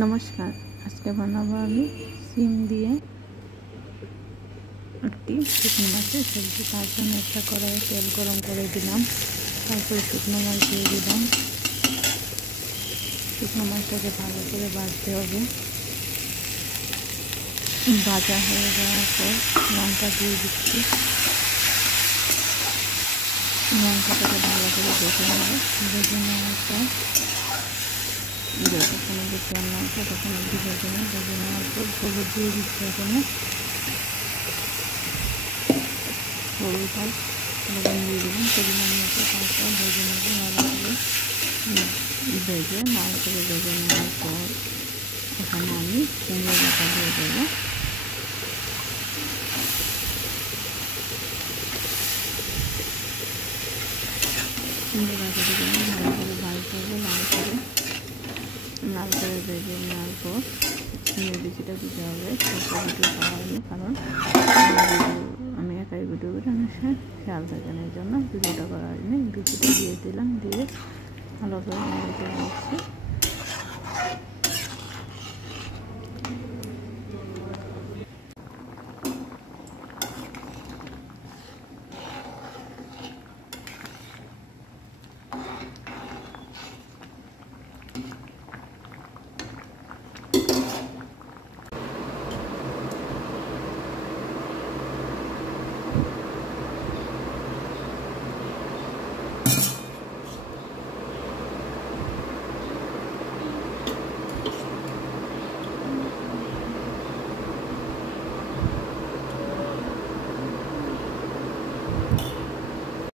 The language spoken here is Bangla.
নমস্কার, আজকে বানাবো আমি সিম দিয়ে একটি শুকনো মাছের সবজি। তার জন্য একটা কড়াইয়ে তেল গরম করে দিলাম, তারপরে শুকনো মাছ দিয়ে দিলাম। শুকনো মাছটাকে ভালো করে ভাজতে হবে। ভাজা হয়ে যাওয়ার পর লঙ্কা দিয়ে দিচ্ছি। লঙ্কাটাকে ভালো করে ভেজে নেবো। ভেজে নেওয়ার পর যতক্ষণ তেল না উঠে তখন একটু ভেজে নেব। ভেজে নেওয়ার পর হলুদ দিয়ে দিচ্ছি। এখানে হলুদ আর লবণ দিয়ে দিলাম পরিমাণ মতো। তারপর ভেজে নেবো ভালো করে। ভেজে নেওয়ার পর এখানে আমি কুমড়ো ডাঁটা দিয়ে দেবো। কুমড়ো ডাঁটাটিকে ভালো করে ভাজতে হবে। লাল করে ভেজে নেওয়ার পর মির্চিটা দিতে হবে। ভিডিও করা হয়নি, কারণ আমি একাই ভিডিও করে অনেক খেয়াল থাকেন, এই জন্য ভিডিওটা করা হয়নি। মির্চিটা দিয়ে দিলাম, দিয়ে ভালো করে নেড়ে নিচ্ছি।